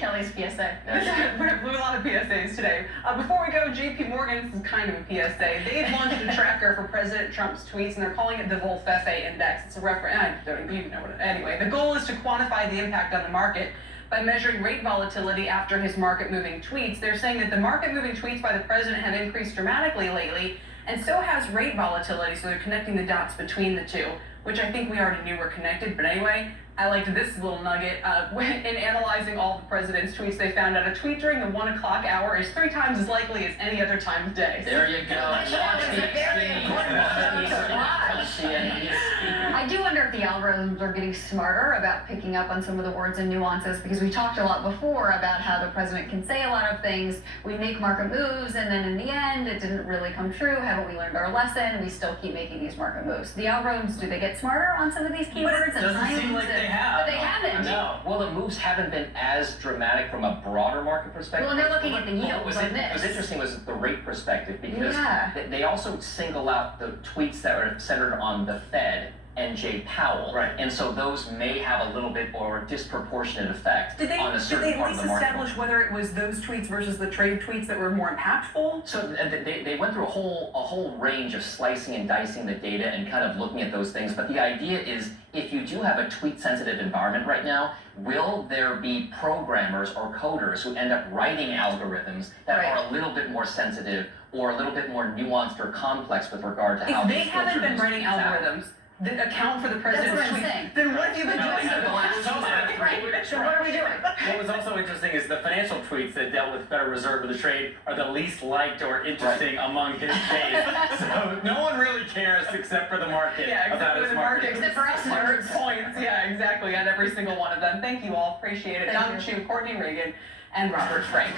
Kelly's PSA. Blew a lot of PSAs today. Before we go, JP Morgan, this is kind of a PSA. They've launched a tracker for President Trump's tweets, and they're calling it the Volfefe Index. It's a reference. I don't even know what it. Anyway, the goal is to quantify the impact on the market by measuring rate volatility after his market-moving tweets. They're saying that the market-moving tweets by the president have increased dramatically lately, and so has rate volatility, so they're connecting the dots between the two, which I think we already knew were connected. But anyway, I liked this little nugget. In analyzing all the president's tweets, they found out a tweet during the 1 o'clock hour is 3 times as likely as any other time of day. There you go. I do wonder if the algorithms are getting smarter about picking up on some of the words and nuances, because we talked a lot before about how the president can say a lot of things. We make market moves, and then in the end, it didn't really come true. Haven't we learned our lesson? We still keep making these market moves. The algorithms, do they get smarter on some of these keywords and times? Seem like they have. But they haven't. No. Well, the moves haven't been as dramatic from a broader market perspective. Well, and they're looking at the yields What was this. interesting was the rate perspective, because Yeah. they also single out the tweets that are centered on the Fed and Jay Powell. Right. And so those may have a little bit more disproportionate effect Did they on a at certain part of least the market. establish whether it was those tweets versus the trade tweets that were more impactful? So they went through a whole range of slicing and dicing the data and kind of looking at those things. But the idea is, if you do have a tweet-sensitive environment right now, will there be programmers or coders who end up writing algorithms that Right. are a little bit more sensitive or a little bit more nuanced or complex with regard to how If they these haven't been filters writing out? algorithms that account for the president's what I'm tweets, saying. then what have you been doing for the last So what are we doing? what was also interesting is the financial tweets that dealt with Federal Reserve or the trade are the least liked or interesting among his base. So no one really cares except for the market Yeah, about exactly. his The market. market Except for us 100 nerds. points. Yeah, exactly. On every single one of them. Thank you all. Appreciate it. Thank Don you. Chu, Courtney Reagan, and Robert Frank.